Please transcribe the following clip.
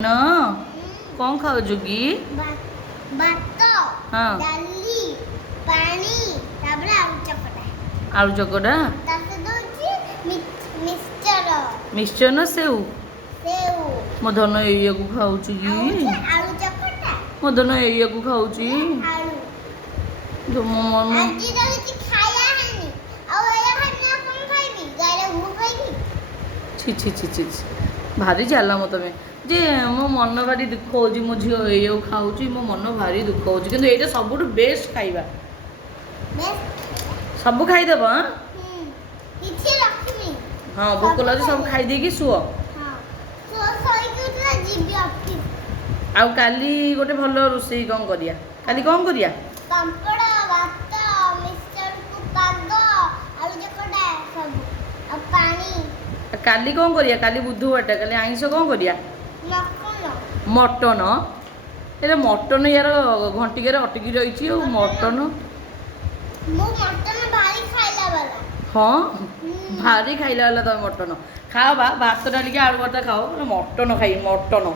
ନା କଣ ଖାଉଛୁ କି? ଭାତ ହଁ ଡାଲି ପାଣି ତାପରେ ଆଳୁ ଚକଟା। ଆଳୁ ଚକଟା ତା ସହିତ ହଉଛି ମିକ୍ସଚର। ମିକ୍ସଚର ନା ସେଉ? ସେଉ। ମୋ ଧନ ଏଇଆକୁ ଖାଉଛି କି? ଆଉ ହଉଛି ଆଳୁ ଚକଟା। ମୋ ଧନ ଏଇଆକୁ ଖାଉଛି। ଆଳୁ। ମୋ ମନ ଆଜି ତ କିଛି ଖାଇବା ହେଇନି। ଆଉ ଏଇଆ ଖାଇନି ଆଉ କଣ ଖାଇବି? ଗାଈର ମୁଁ ଖାଇବି। ଛି ଛି ଛି ଛି ଛି। ଭାରି ଚାଲାମ ତମେ। ଯେ ମୋ ମନ ଭାରି ଦୁଃଖ ହେଉଛି, ମୋ ଝିଅ ଏଇଆକୁ ଖାଉଛି, ମୋ ମନ ଭାରି ଦୁଃଖ ହେଉଛି। କିନ୍ତୁ ଏଇଟା ସବୁଠୁ ବେଷ୍ଟ ଖାଇବା। ସବୁ ଖାଇଦେବ ଆଁ? କିଛି ରଖିନି। ହଁ ଭୋକ ଲାଗୁଛି, ସବୁ ଖାଇଦେଇକି ଶୁଅ। ହଁ ଶୋଇକି ଉଠିଲେ ଯିବି ଅଫିସ। ଆଉ କାଲି ଗୋଟେ ଭଲ ରୋଷେଇ କ'ଣ କରିବା? କାଲି କ'ଣ କରିବା? ପାମ୍ପଡ଼ ଭାତ ମିକ୍ସଚରକୁ ପାଗ ଆଳୁ ଚକଟା ସବୁ ଆଉ ପାଣି। କାଲି କ'ଣ କରିବା? କାଲି ବୁଧବାରଟା, କାଲି ଆଇଁଷ କ'ଣ କରିବା? ମଟନ। ଏରେ ମଟନ ୟାର ଘଣ୍ଟିକାରେ ଅଟକି ରହିଛି ଆଉ ମଟନ। ମୁଁ ମଟନ ଭାରି ଖାଇଲା ବାଲା। ହଁ ଭାରି ଖାଇଲା ବାଲା ତମେ ମଟନ। ଖାଅ ବା ଭାତ ଡାଲିକି ଆଳୁ ଭର୍ତ୍ତା ଖାଅ, ମଟନ ଖାଇବି ମଟନ।